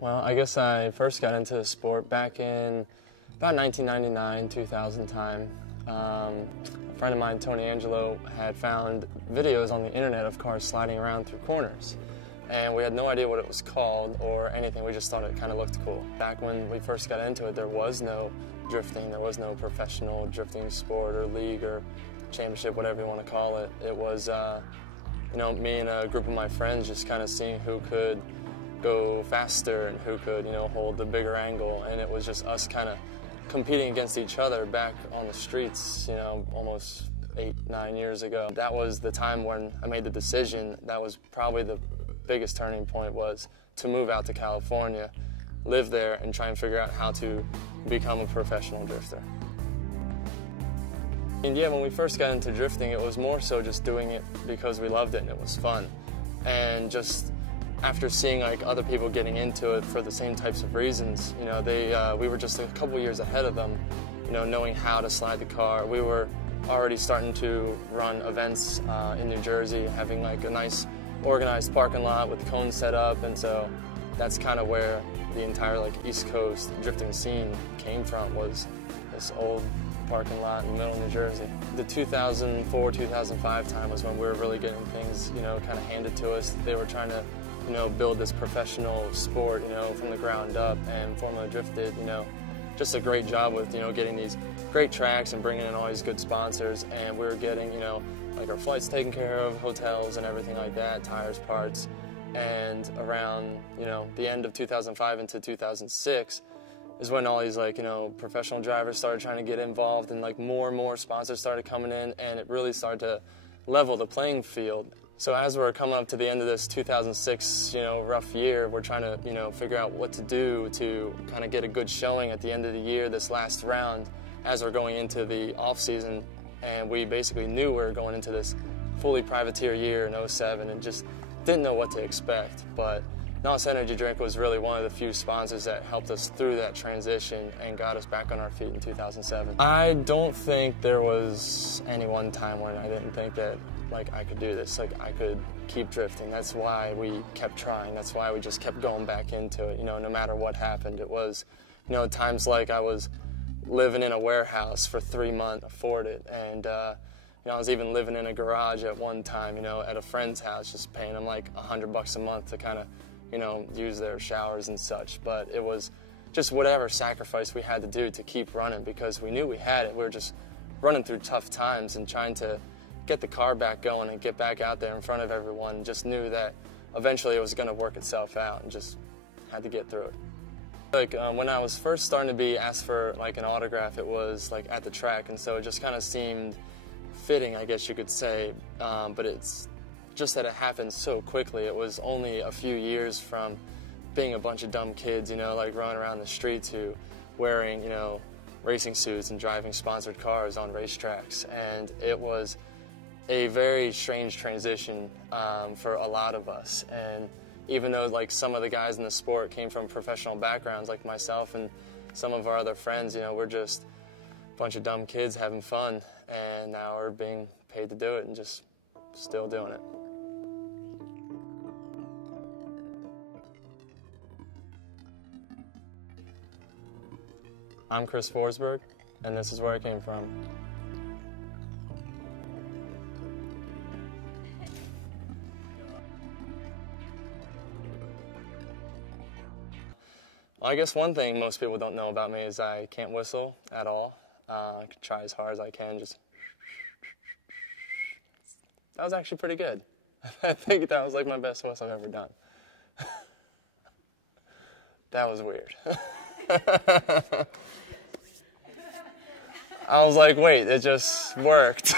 Well, I guess I first got into the sport back in about 1999, 2000 time. A friend of mine, Tony Angelo, had found videos on the internet of cars sliding around through corners. And we had no idea what it was called or anything. We just thought it kind of looked cool. Back when we first got into it, there was no drifting. There was no professional drifting sport or league or championship, whatever you want to call it. It was, you know, me and a group of my friends just kind of seeing who could go faster and who could, you know, hold the bigger angle. And it was just us kind of competing against each other back on the streets, you know, almost 8, 9 years ago. That was the time when I made the decision. That was probably the biggest turning point, was to move out to California, live there, and try and figure out how to become a professional drifter. And yeah, when we first got into drifting, it was more so just doing it because we loved it and it was fun. And just after seeing like other people getting into it for the same types of reasons, you know, we were just a couple years ahead of them, you know, knowing how to slide the car. We were already starting to run events in New Jersey, having like a nice organized parking lot with cones set up, and so that's kind of where the entire like East Coast drifting scene came from, was this old parking lot in the middle of New Jersey. The 2004-2005 time was when we were really getting things, you know, kind of handed to us. They were trying to, you know, build this professional sport, you know, from the ground up, and Formula Drift did, you know, just a great job with, you know, getting these great tracks and bringing in all these good sponsors, and we were getting, you know, like our flights taken care of, hotels and everything like that, tires, parts. And around, you know, the end of 2005 into 2006 is when all these, like, you know, professional drivers started trying to get involved, and like more and more sponsors started coming in, and it really started to level the playing field. So as we're coming up to the end of this 2006, you know, rough year, we're trying to, you know, figure out what to do to kind of get a good showing at the end of the year, this last round, as we're going into the off season. And we basically knew we were going into this fully privateer year in '07 and just didn't know what to expect. But NOS Energy Drink was really one of the few sponsors that helped us through that transition and got us back on our feet in 2007. I don't think there was any one time when I didn't think that, like, I could do this, like I could keep drifting. That's why we kept trying. That's why we just kept going back into it, you know, no matter what happened. It was, you know, times like I was living in a warehouse for 3 months, afford it, and you know, I was even living in a garage at one time, you know, at a friend's house, just paying them like $100 a month to kind of, you know, use their showers and such. But it was just whatever sacrifice we had to do to keep running, because we knew we had it. We were just running through tough times and trying to get the car back going and get back out there in front of everyone. Just knew that eventually it was going to work itself out, and just had to get through it. Like when I was first starting to be asked for like an autograph, it was like at the track, and so it just kind of seemed fitting, I guess you could say, but it's just that it happened so quickly. It was only a few years from being a bunch of dumb kids, you know, like running around the street, to wearing, you know, racing suits and driving sponsored cars on racetracks. And it was a very strange transition for a lot of us. And even though like some of the guys in the sport came from professional backgrounds, like myself and some of our other friends, you know, we're just a bunch of dumb kids having fun, and now we're being paid to do it and just still doing it. I'm Chis Forsberg, and this is where I came from. Well, I guess one thing most people don't know about me is I can't whistle at all. I can try as hard as I can, just... That was actually pretty good. I think that was like my best whistle I've ever done. That was weird. I was like, wait, it just worked.